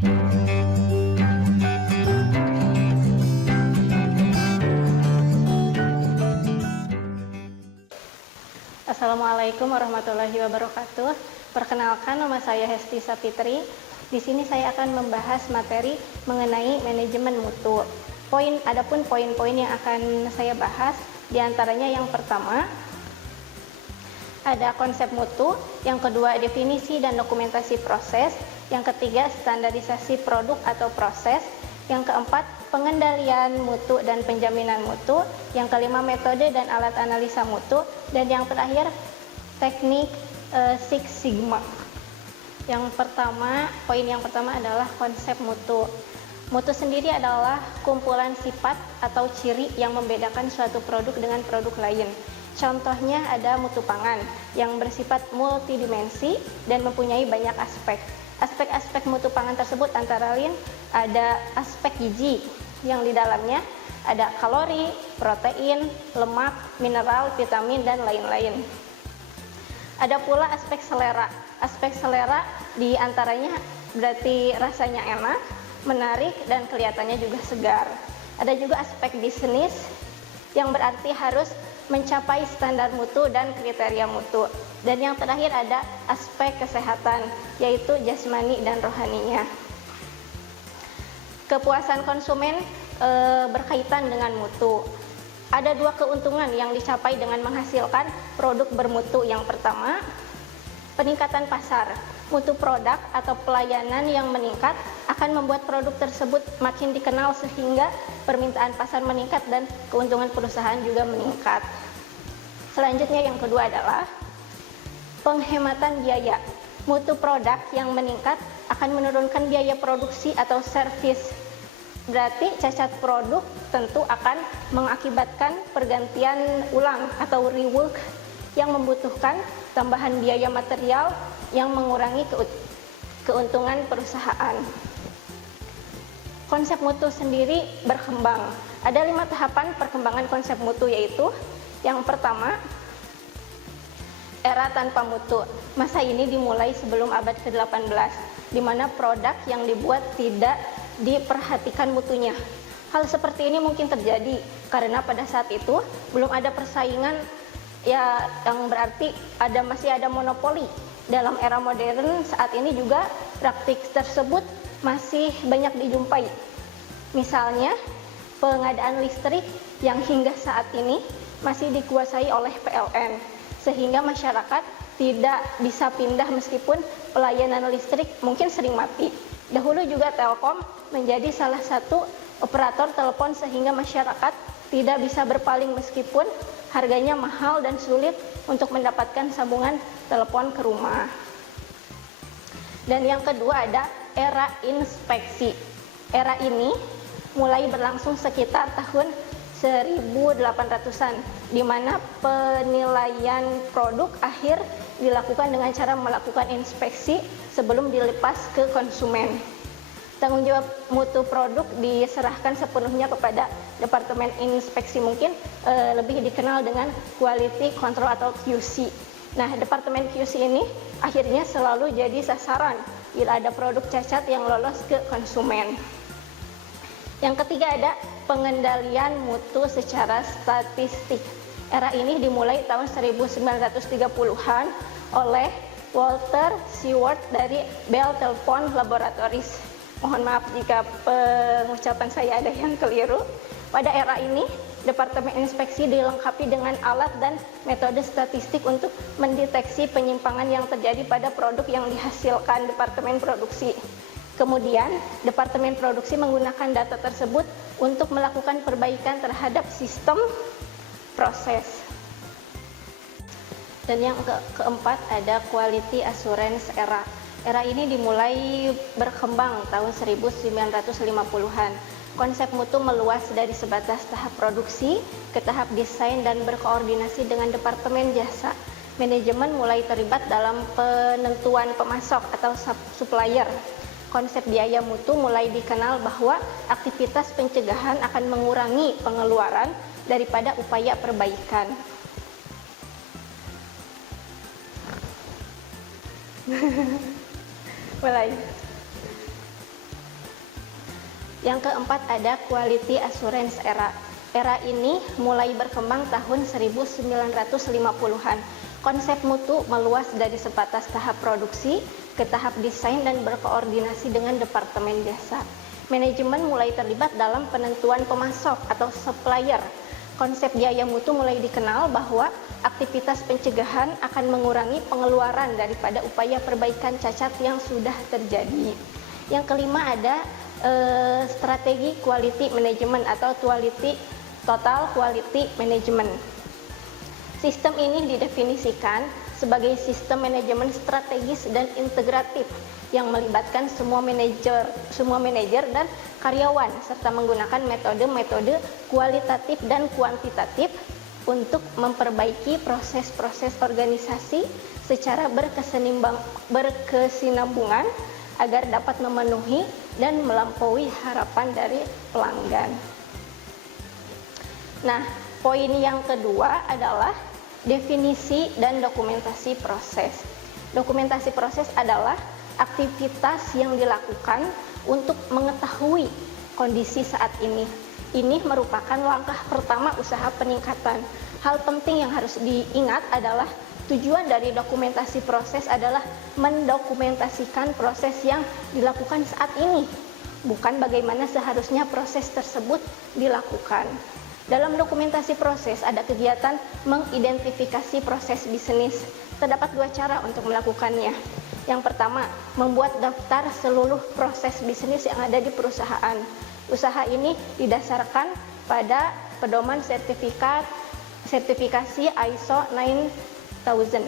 Assalamualaikum warahmatullahi wabarakatuh. Perkenalkan, nama saya Hesti Sapitri. Di sini saya akan membahas materi mengenai manajemen mutu. Adapun poin-poin yang akan saya bahas, diantaranya yang pertama ada konsep mutu, yang kedua definisi dan dokumentasi proses, yang ketiga standarisasi produk atau proses, yang keempat pengendalian mutu dan penjaminan mutu, yang kelima metode dan alat analisa mutu, dan yang terakhir teknik Six Sigma. Poin yang pertama adalah konsep mutu. Mutu sendiri adalah kumpulan sifat atau ciri yang membedakan suatu produk dengan produk lain. Contohnya ada mutu pangan yang bersifat multidimensi dan mempunyai banyak aspek. Aspek-aspek mutu pangan tersebut antara lain ada aspek gizi, yang di dalamnya ada kalori, protein, lemak, mineral, vitamin, dan lain-lain. Ada pula aspek selera. Aspek selera di antaranya berarti rasanya enak, menarik, dan kelihatannya juga segar. Ada juga aspek bisnis yang berarti harus mencapai standar mutu dan kriteria mutu. Dan yang terakhir ada aspek kesehatan, yaitu jasmani dan rohaninya. Kepuasan konsumen berkaitan dengan mutu. Ada dua keuntungan yang dicapai dengan menghasilkan produk bermutu. Yang pertama, peningkatan pasar. Mutu produk atau pelayanan yang meningkat akan membuat produk tersebut makin dikenal sehingga permintaan pasar meningkat dan keuntungan perusahaan juga meningkat. Selanjutnya yang kedua adalah penghematan biaya. Mutu produk yang meningkat akan menurunkan biaya produksi atau servis. Berarti cacat produk tentu akan mengakibatkan pergantian ulang atau rework yang membutuhkan tambahan biaya material yang mengurangi keuntungan perusahaan. Konsep mutu sendiri berkembang. Ada 5 tahapan perkembangan konsep mutu, yaitu yang pertama, era tanpa mutu. Masa ini dimulai sebelum abad ke-18, di mana produk yang dibuat tidak diperhatikan mutunya. Hal seperti ini mungkin terjadi karena pada saat itu belum ada persaingan yang berarti masih ada monopoli. Dalam era modern saat ini juga praktik tersebut masih banyak dijumpai. Misalnya pengadaan listrik yang hingga saat ini masih dikuasai oleh PLN, sehingga masyarakat tidak bisa pindah meskipun pelayanan listrik mungkin sering mati. Dahulu juga Telkom menjadi salah satu operator telepon sehingga masyarakat tidak bisa berpaling meskipun harganya mahal dan sulit untuk mendapatkan sambungan telepon ke rumah. Dan yang kedua ada era inspeksi. Era ini mulai berlangsung sekitar tahun 1800-an, di mana penilaian produk akhir dilakukan dengan cara melakukan inspeksi sebelum dilepas ke konsumen. Tanggung jawab mutu produk diserahkan sepenuhnya kepada Departemen Inspeksi, mungkin lebih dikenal dengan Quality Control atau QC. Nah, Departemen QC ini akhirnya selalu jadi sasaran bila ada produk cacat yang lolos ke konsumen. Yang ketiga ada pengendalian mutu secara statistik. Era ini dimulai tahun 1930-an oleh Walter Seward dari Bell Telephone Laboratories. Mohon maaf jika pengucapan saya ada yang keliru. Pada era ini, Departemen Inspeksi dilengkapi dengan alat dan metode statistik untuk mendeteksi penyimpangan yang terjadi pada produk yang dihasilkan Departemen Produksi. Kemudian, Departemen Produksi menggunakan data tersebut untuk melakukan perbaikan terhadap sistem proses. Dan yang keempat ada Quality Assurance Era. Era ini dimulai berkembang tahun 1950-an. Konsep mutu meluas dari sebatas tahap produksi ke tahap desain dan berkoordinasi dengan Departemen Jasa. Manajemen mulai terlibat dalam penentuan pemasok atau supplier. Konsep biaya mutu mulai dikenal bahwa aktivitas pencegahan akan mengurangi pengeluaran daripada upaya perbaikan. Mulai. Yang keempat ada quality assurance era. Era ini mulai berkembang tahun 1950-an. Konsep mutu meluas dari sebatas tahap produksi ke tahap desain dan berkoordinasi dengan departemen jasa. Manajemen mulai terlibat dalam penentuan pemasok atau supplier. Konsep biaya mutu mulai dikenal bahwa aktivitas pencegahan akan mengurangi pengeluaran daripada upaya perbaikan cacat yang sudah terjadi. Yang kelima ada strategi quality management atau total quality management. Sistem ini didefinisikan sebagai sistem manajemen strategis dan integratif yang melibatkan semua manajer dan karyawan serta menggunakan metode-metode kualitatif dan kuantitatif untuk memperbaiki proses-proses organisasi secara berkesinambungan agar dapat memenuhi dan melampaui harapan dari pelanggan. Nah, poin yang kedua adalah definisi dan dokumentasi proses. Dokumentasi proses adalah aktivitas yang dilakukan untuk mengetahui kondisi saat ini. Ini merupakan langkah pertama usaha peningkatan. Hal penting yang harus diingat adalah tujuan dari dokumentasi proses adalah mendokumentasikan proses yang dilakukan saat ini, bukan bagaimana seharusnya proses tersebut dilakukan. Dalam dokumentasi proses ada kegiatan mengidentifikasi proses bisnis. Terdapat dua cara untuk melakukannya. Yang pertama, membuat daftar seluruh proses bisnis yang ada di perusahaan. Usaha ini didasarkan pada pedoman sertifikasi ISO 9000.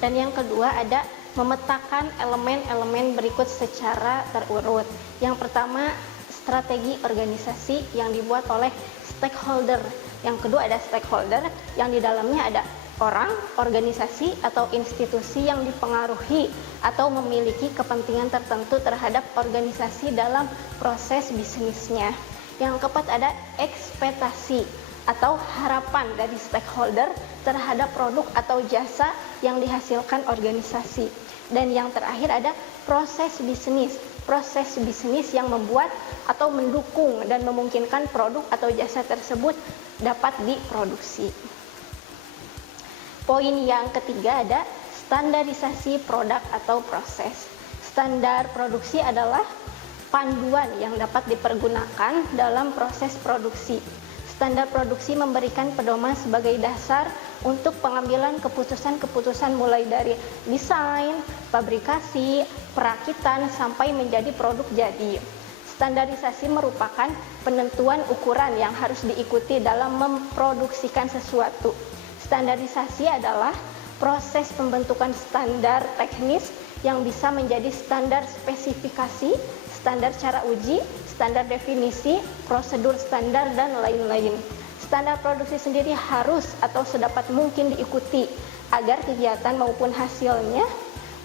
Dan yang kedua ada memetakan elemen-elemen berikut secara terurut. Yang pertama, strategi organisasi yang dibuat oleh stakeholder. Yang kedua ada stakeholder yang di dalamnya ada orang, organisasi atau institusi yang dipengaruhi atau memiliki kepentingan tertentu terhadap organisasi dalam proses bisnisnya. Yang keempat ada ekspektasi atau harapan dari stakeholder terhadap produk atau jasa yang dihasilkan organisasi. Dan yang terakhir ada proses bisnis yang membuat atau mendukung dan memungkinkan produk atau jasa tersebut dapat diproduksi. Poin yang ketiga ada standarisasi produk atau proses. Standar produksi adalah panduan yang dapat dipergunakan dalam proses produksi. Standar produksi memberikan pedoman sebagai dasar untuk pengambilan keputusan-keputusan mulai dari desain, fabrikasi, perakitan, sampai menjadi produk jadi. Standarisasi merupakan penentuan ukuran yang harus diikuti dalam memproduksikan sesuatu. Standarisasi adalah proses pembentukan standar teknis yang bisa menjadi standar spesifikasi, standar cara uji, standar definisi, prosedur standar, dan lain-lain. Standar produksi sendiri harus atau sedapat mungkin diikuti agar kegiatan maupun hasilnya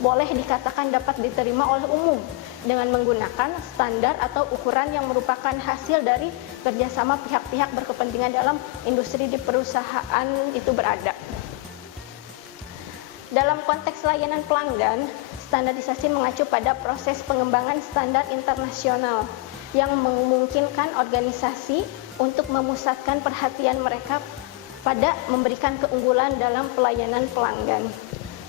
boleh dikatakan dapat diterima oleh umum dengan menggunakan standar atau ukuran yang merupakan hasil dari kerjasama pihak-pihak berkepentingan dalam industri di perusahaan itu berada. Dalam konteks layanan pelanggan, standarisasi mengacu pada proses pengembangan standar internasional yang memungkinkan organisasi untuk memusatkan perhatian mereka pada memberikan keunggulan dalam pelayanan pelanggan.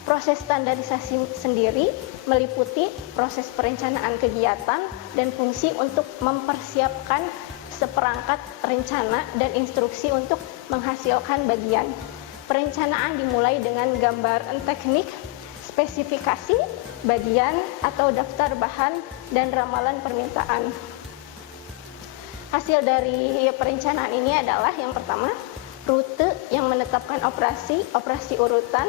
Proses standarisasi sendiri meliputi proses perencanaan kegiatan dan fungsi untuk mempersiapkan seperangkat rencana dan instruksi untuk menghasilkan bagian. Perencanaan dimulai dengan gambaran teknik, spesifikasi, bagian atau daftar bahan, dan ramalan permintaan. Hasil dari perencanaan ini adalah yang pertama, rute yang menetapkan operasi urutan,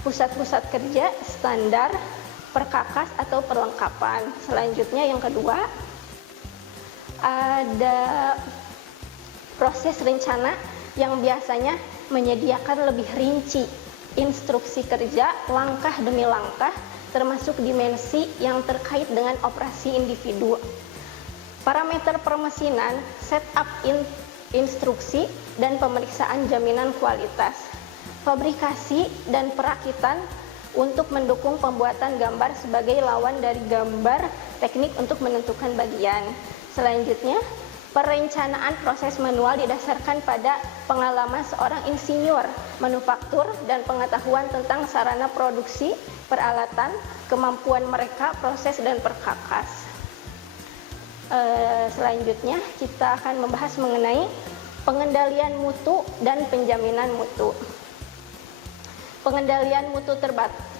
pusat-pusat kerja, standar, perkakas atau perlengkapan. Selanjutnya yang kedua, ada proses rencana yang biasanya menyediakan lebih rinci instruksi kerja langkah demi langkah termasuk dimensi yang terkait dengan operasi individu. Parameter permesinan, setup instruksi, dan pemeriksaan jaminan kualitas. Fabrikasi dan perakitan untuk mendukung pembuatan gambar sebagai lawan dari gambar teknik untuk menentukan bagian. Selanjutnya, perencanaan proses manual didasarkan pada pengalaman seorang insinyur manufaktur dan pengetahuan tentang sarana produksi, peralatan, kemampuan mereka, proses, dan perkakas. Selanjutnya, kita akan membahas mengenai pengendalian mutu dan penjaminan mutu. Pengendalian mutu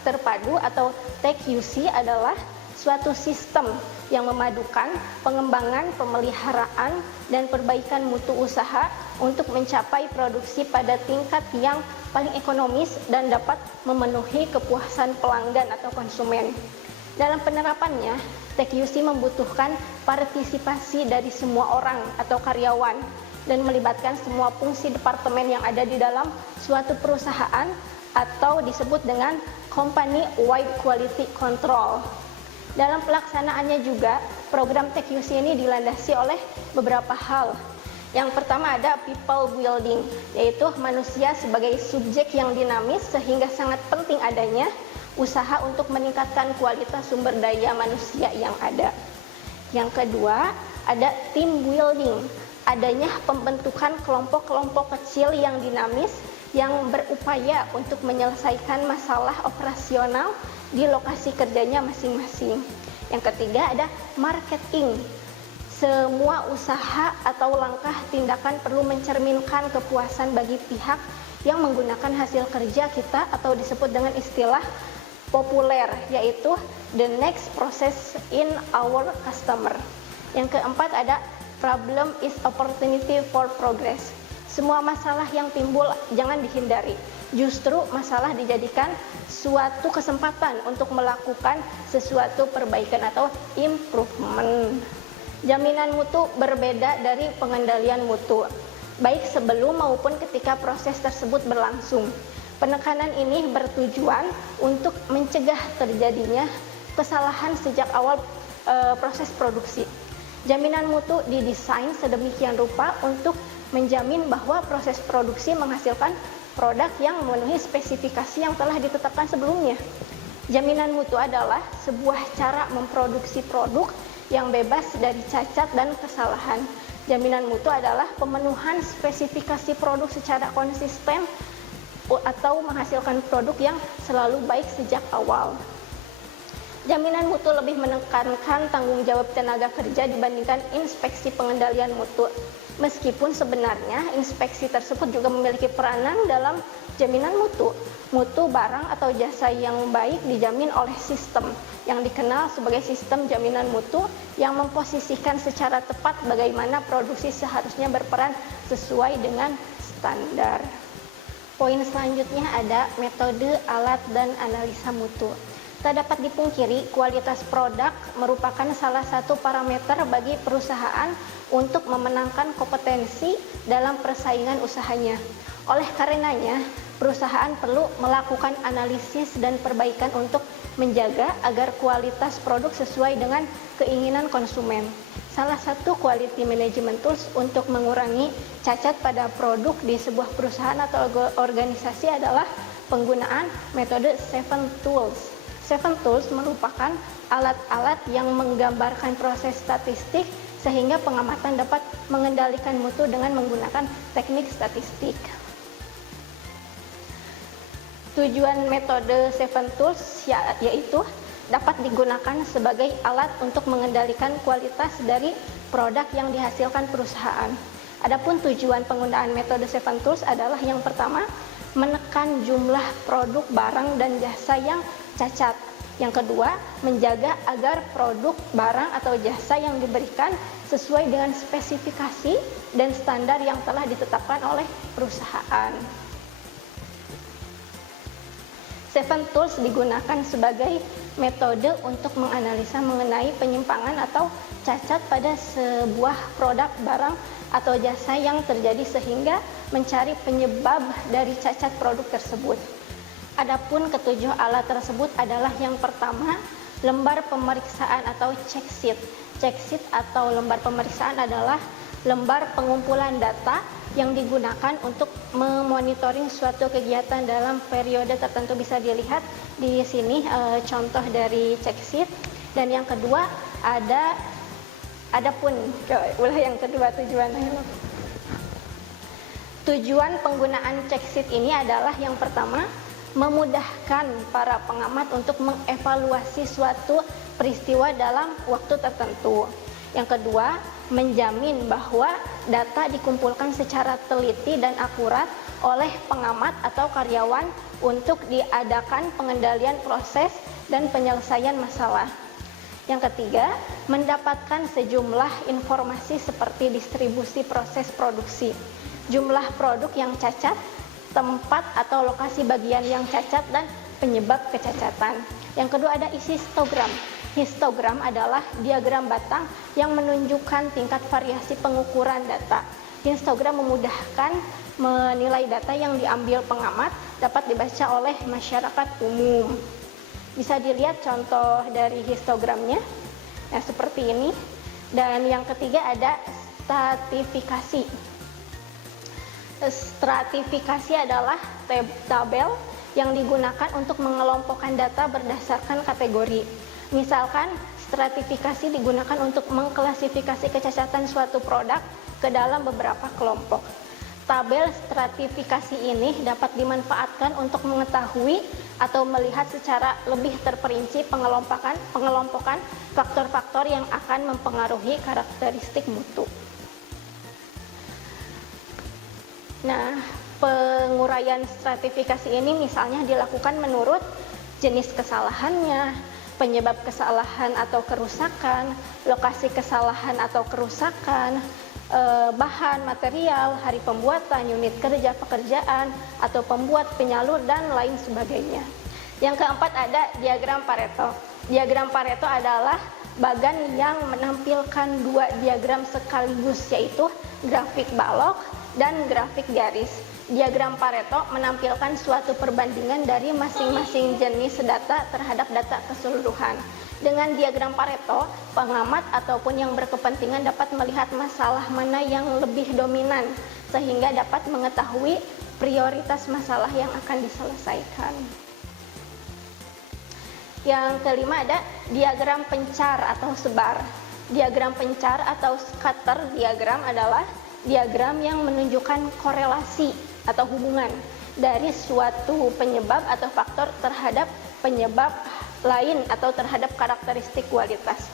terpadu atau TQC adalah suatu sistem yang memadukan pengembangan, pemeliharaan, dan perbaikan mutu usaha untuk mencapai produksi pada tingkat yang paling ekonomis dan dapat memenuhi kepuasan pelanggan atau konsumen. Dalam penerapannya, TQC membutuhkan partisipasi dari semua orang atau karyawan dan melibatkan semua fungsi departemen yang ada di dalam suatu perusahaan atau disebut dengan company-wide quality control. Dalam pelaksanaannya juga, program TQC ini dilandasi oleh beberapa hal. Yang pertama ada people building, yaitu manusia sebagai subjek yang dinamis sehingga sangat penting adanya usaha untuk meningkatkan kualitas sumber daya manusia yang ada. Yang kedua, ada team building, adanya pembentukan kelompok-kelompok kecil yang dinamis yang berupaya untuk menyelesaikan masalah operasional di lokasi kerjanya masing-masing. Yang ketiga ada marketing. Semua usaha atau langkah tindakan perlu mencerminkan kepuasan bagi pihak yang menggunakan hasil kerja kita atau disebut dengan istilah populer, yaitu the next process in our customer. Yang keempat ada problem is opportunity for progress. Semua masalah yang timbul jangan dihindari. Justru masalah dijadikan suatu kesempatan untuk melakukan sesuatu perbaikan atau improvement. Jaminan mutu berbeda dari pengendalian mutu, baik sebelum maupun ketika proses tersebut berlangsung. Penekanan ini bertujuan untuk mencegah terjadinya kesalahan sejak awal proses produksi. Jaminan mutu didesain sedemikian rupa untuk menjamin bahwa proses produksi menghasilkan produk yang memenuhi spesifikasi yang telah ditetapkan sebelumnya. Jaminan mutu adalah sebuah cara memproduksi produk yang bebas dari cacat dan kesalahan. Jaminan mutu adalah pemenuhan spesifikasi produk secara konsisten atau menghasilkan produk yang selalu baik sejak awal. Jaminan mutu lebih menekankan tanggung jawab tenaga kerja dibandingkan inspeksi pengendalian mutu. Meskipun sebenarnya inspeksi tersebut juga memiliki peranan dalam jaminan mutu. Mutu barang atau jasa yang baik dijamin oleh sistem yang dikenal sebagai sistem jaminan mutu yang memposisikan secara tepat bagaimana produksi seharusnya berperan sesuai dengan standar. Poin selanjutnya ada metode, alat, dan analisa mutu. Tak dapat dipungkiri, kualitas produk merupakan salah satu parameter bagi perusahaan untuk memenangkan kompetensi dalam persaingan usahanya. Oleh karenanya, perusahaan perlu melakukan analisis dan perbaikan untuk menjaga agar kualitas produk sesuai dengan keinginan konsumen. Salah satu quality management tools untuk mengurangi cacat pada produk di sebuah perusahaan atau organisasi adalah penggunaan metode 7 tools. 7 tools merupakan alat-alat yang menggambarkan proses statistik sehingga pengamatan dapat mengendalikan mutu dengan menggunakan teknik statistik. Tujuan metode 7 tools yaitu dapat digunakan sebagai alat untuk mengendalikan kualitas dari produk yang dihasilkan perusahaan. Adapun tujuan penggunaan metode 7 tools adalah yang pertama, menekan jumlah produk, barang, dan jasa yang cacat. Yang kedua, menjaga agar produk, barang, atau jasa yang diberikan sesuai dengan spesifikasi dan standar yang telah ditetapkan oleh perusahaan. 7 tools digunakan sebagai metode untuk menganalisa mengenai penyimpangan atau cacat pada sebuah produk, barang, atau jasa yang terjadi sehingga mencari penyebab dari cacat produk tersebut. Adapun ketujuh alat tersebut adalah yang pertama, lembar pemeriksaan atau check sheet. Check sheet atau lembar pemeriksaan adalah lembar pengumpulan data yang digunakan untuk memonitoring suatu kegiatan dalam periode tertentu. Bisa dilihat di sini contoh dari check sheet. Dan yang kedua ada Adapun ulah yang kedua tujuannya. Tujuan penggunaan check sheet ini adalah yang pertama, memudahkan para pengamat untuk mengevaluasi suatu peristiwa dalam waktu tertentu. Yang kedua, menjamin bahwa data dikumpulkan secara teliti dan akurat oleh pengamat atau karyawan untuk diadakan pengendalian proses dan penyelesaian masalah. Yang ketiga, mendapatkan sejumlah informasi seperti distribusi proses produksi, jumlah produk yang cacat, tempat atau lokasi bagian yang cacat, dan penyebab kecacatan. Yang kedua ada histogram. Histogram adalah diagram batang yang menunjukkan tingkat variasi pengukuran data. Histogram memudahkan menilai data yang diambil pengamat dapat dibaca oleh masyarakat umum. Bisa dilihat contoh dari histogramnya, ya seperti ini. Dan yang ketiga ada stratifikasi. Stratifikasi adalah tabel yang digunakan untuk mengelompokkan data berdasarkan kategori. Misalkan, stratifikasi digunakan untuk mengklasifikasi kecacatan suatu produk ke dalam beberapa kelompok. Tabel stratifikasi ini dapat dimanfaatkan untuk mengetahui atau melihat secara lebih terperinci pengelompokan faktor-faktor yang akan mempengaruhi karakteristik mutu. Nah, penguraian stratifikasi ini misalnya dilakukan menurut jenis kesalahannya, penyebab kesalahan atau kerusakan, lokasi kesalahan atau kerusakan, bahan, material, hari pembuatan, unit kerja, pekerjaan, atau pembuat, penyalur, dan lain sebagainya. Yang keempat ada diagram Pareto. Diagram Pareto adalah bagan yang menampilkan dua diagram sekaligus, yaitu grafik balok dan grafik garis. Diagram Pareto menampilkan suatu perbandingan dari masing-masing jenis data terhadap data keseluruhan. Dengan diagram Pareto, pengamat ataupun yang berkepentingan dapat melihat masalah mana yang lebih dominan, sehingga dapat mengetahui prioritas masalah yang akan diselesaikan. Yang kelima ada diagram pencar atau sebar. Diagram pencar atau scatter diagram adalah diagram yang menunjukkan korelasi atau hubungan dari suatu penyebab atau faktor terhadap penyebab lain atau terhadap karakteristik kualitas.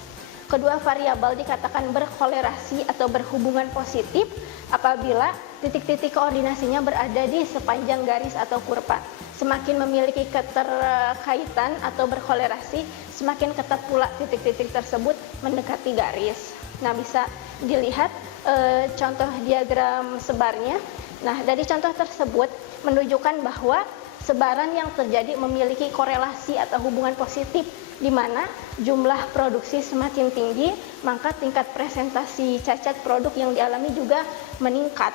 Kedua variabel dikatakan berkorelasi atau berhubungan positif apabila titik-titik koordinasinya berada di sepanjang garis atau kurva. Semakin memiliki keterkaitan atau berkorelasi, semakin ketat pula titik-titik tersebut mendekati garis. Nah, bisa dilihat contoh diagram sebarnya. Nah, dari contoh tersebut menunjukkan bahwa sebaran yang terjadi memiliki korelasi atau hubungan positif, di mana jumlah produksi semakin tinggi, maka tingkat presentasi cacat produk yang dialami juga meningkat.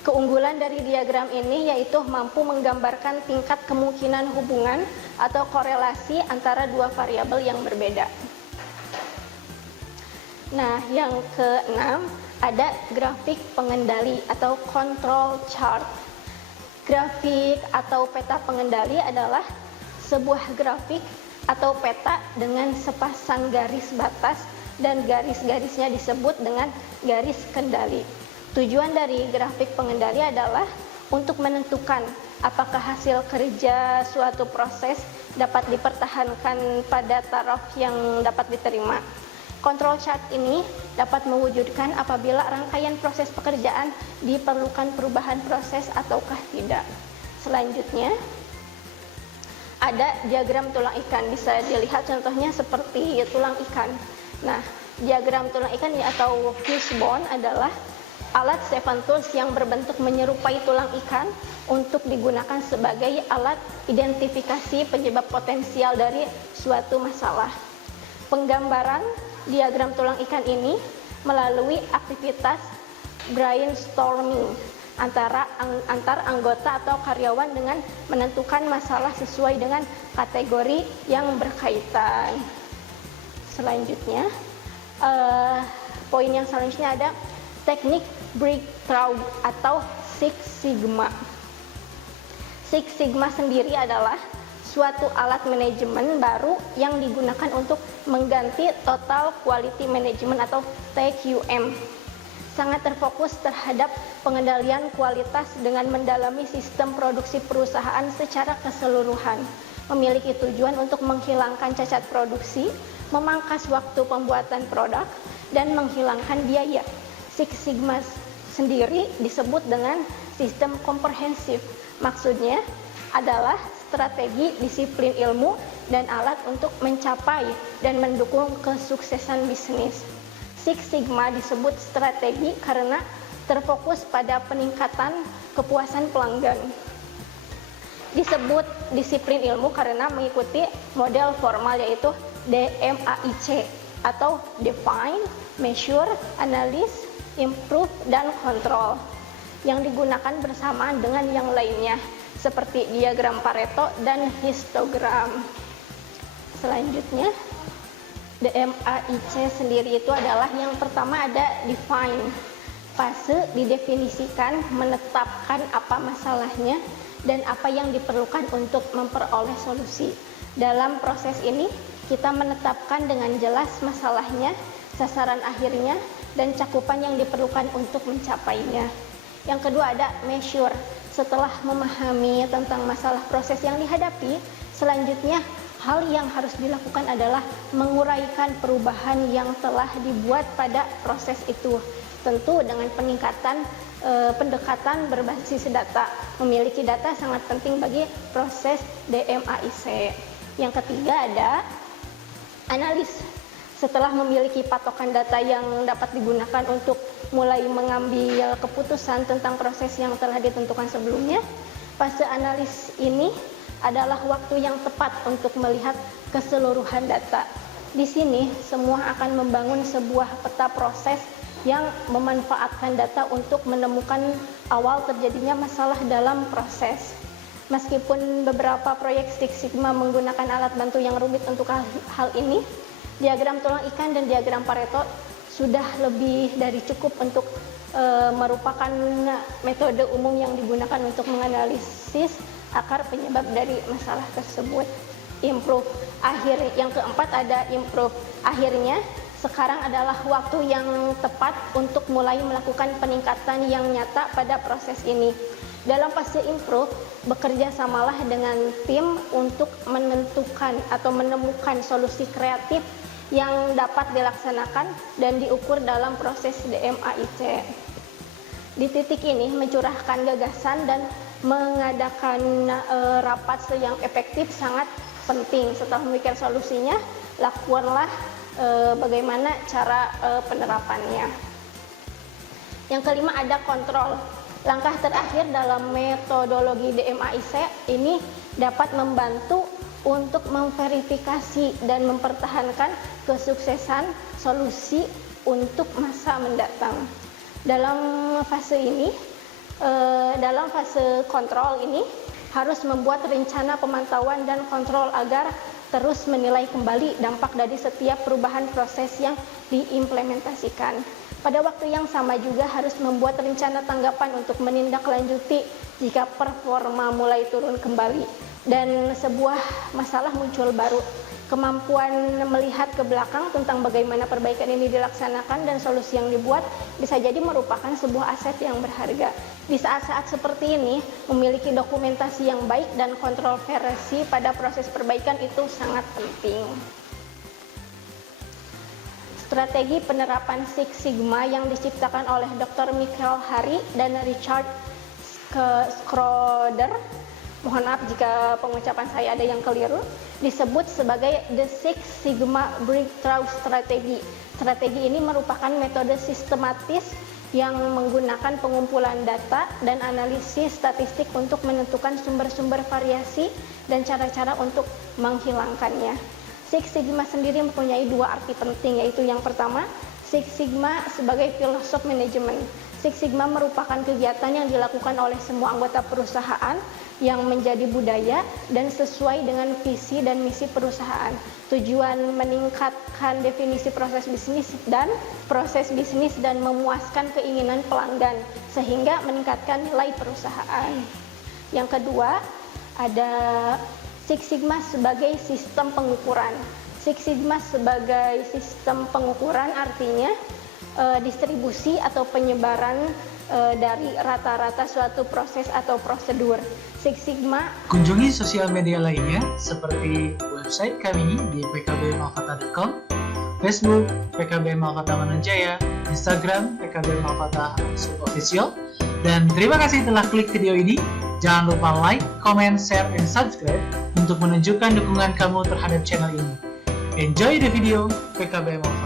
Keunggulan dari diagram ini yaitu mampu menggambarkan tingkat kemungkinan hubungan atau korelasi antara dua variabel yang berbeda. Nah, yang keenam ada grafik pengendali atau control chart. Grafik atau peta pengendali adalah sebuah grafik atau peta dengan sepasang garis batas dan garis-garisnya disebut dengan garis kendali. Tujuan dari grafik pengendali adalah untuk menentukan apakah hasil kerja suatu proses dapat dipertahankan pada taraf yang dapat diterima. Control chart ini dapat mewujudkan apabila rangkaian proses pekerjaan diperlukan perubahan proses ataukah tidak. Selanjutnya, ada diagram tulang ikan. Bisa dilihat contohnya seperti tulang ikan. Nah, diagram tulang ikan atau fishbone adalah alat Stephan Tools yang berbentuk menyerupai tulang ikan untuk digunakan sebagai alat identifikasi penyebab potensial dari suatu masalah. Penggambaran diagram tulang ikan ini melalui aktivitas brainstorming antar anggota atau karyawan dengan menentukan masalah sesuai dengan kategori yang berkaitan. Selanjutnya, poin yang selanjutnya ada teknik breakthrough atau Six Sigma. Six Sigma sendiri adalah suatu alat manajemen baru yang digunakan untuk mengganti Total Quality Management atau TQM. Sangat terfokus terhadap pengendalian kualitas dengan mendalami sistem produksi perusahaan secara keseluruhan. Memiliki tujuan untuk menghilangkan cacat produksi, memangkas waktu pembuatan produk, dan menghilangkan biaya. Six Sigma sendiri disebut dengan sistem komprehensif. Maksudnya adalah strategi, disiplin ilmu, dan alat untuk mencapai dan mendukung kesuksesan bisnis. Six Sigma disebut strategi karena terfokus pada peningkatan kepuasan pelanggan. Disebut disiplin ilmu karena mengikuti model formal yaitu DMAIC atau Define, Measure, Analyze, Improve, dan Control yang digunakan bersamaan dengan yang lainnya seperti diagram Pareto dan histogram. Selanjutnya, DMAIC sendiri itu adalah yang pertama ada define. Fase didefinisikan, menetapkan apa masalahnya dan apa yang diperlukan untuk memperoleh solusi. Dalam proses ini, kita menetapkan dengan jelas masalahnya, sasaran akhirnya, dan cakupan yang diperlukan untuk mencapainya. Yang kedua ada measure. Setelah memahami tentang masalah proses yang dihadapi, selanjutnya hal yang harus dilakukan adalah menguraikan perubahan yang telah dibuat pada proses itu. Tentu dengan peningkatan pendekatan berbasis data. Memiliki data sangat penting bagi proses DMAIC. Yang ketiga ada analis. Setelah memiliki patokan data yang dapat digunakan untuk mulai mengambil keputusan tentang proses yang telah ditentukan sebelumnya, fase analis ini adalah waktu yang tepat untuk melihat keseluruhan data. Di sini semua akan membangun sebuah peta proses yang memanfaatkan data untuk menemukan awal terjadinya masalah dalam proses. Meskipun beberapa proyek Six Sigma menggunakan alat bantu yang rumit untuk hal ini, diagram tulang ikan dan diagram Pareto sudah lebih dari cukup untuk merupakan metode umum yang digunakan untuk menganalisis akar penyebab dari masalah tersebut. Improve. Yang keempat ada improve. Akhirnya, sekarang adalah waktu yang tepat untuk mulai melakukan peningkatan yang nyata pada proses ini. Dalam fase improve, bekerja samalah dengan tim untuk menentukan atau menemukan solusi kreatif yang dapat dilaksanakan dan diukur dalam proses DMAIC. Di titik ini, mencurahkan gagasan dan mengadakan rapat yang efektif sangat penting. Setelah memikirkan solusinya, lakukanlah bagaimana cara penerapannya. Yang kelima ada kontrol. Langkah terakhir dalam metodologi DMAIC ini dapat membantu untuk memverifikasi dan mempertahankan kesuksesan solusi untuk masa mendatang. Dalam fase ini, dalam fase kontrol ini harus membuat rencana pemantauan dan kontrol agar terus menilai kembali dampak dari setiap perubahan proses yang diimplementasikan. Pada waktu yang sama juga harus membuat rencana tanggapan untuk menindaklanjuti jika performa mulai turun kembali dan sebuah masalah muncul baru. Kemampuan melihat ke belakang tentang bagaimana perbaikan ini dilaksanakan dan solusi yang dibuat bisa jadi merupakan sebuah aset yang berharga. Di saat-saat seperti ini, memiliki dokumentasi yang baik dan kontrol versi pada proses perbaikan itu sangat penting. Strategi penerapan Six Sigma yang diciptakan oleh Dr. Michael Hari dan Richard Schroeder, mohon maaf jika pengucapan saya ada yang keliru, disebut sebagai The Six Sigma Breakthrough Strategy. Strategi ini merupakan metode sistematis yang menggunakan pengumpulan data dan analisis statistik untuk menentukan sumber-sumber variasi dan cara-cara untuk menghilangkannya. Six Sigma sendiri mempunyai dua arti penting, yaitu yang pertama, Six Sigma sebagai filosofi manajemen. Six Sigma merupakan kegiatan yang dilakukan oleh semua anggota perusahaan yang menjadi budaya dan sesuai dengan visi dan misi perusahaan. Tujuan meningkatkan definisi proses bisnis dan memuaskan keinginan pelanggan sehingga meningkatkan nilai perusahaan. Yang kedua, ada Six Sigma sebagai sistem pengukuran. Six Sigma sebagai sistem pengukuran artinya distribusi atau penyebaran dari rata-rata suatu proses atau prosedur. Six Sigma. Kunjungi sosial media lainnya seperti website kami di pkbmalkata.com, Facebook PKB Malkata Mananjaya, Instagram PKB Malkata _official. Dan terima kasih telah klik video ini. Jangan lupa like, comment, share, and subscribe untuk menunjukkan dukungan kamu terhadap channel ini. Enjoy the video PKB Malkata.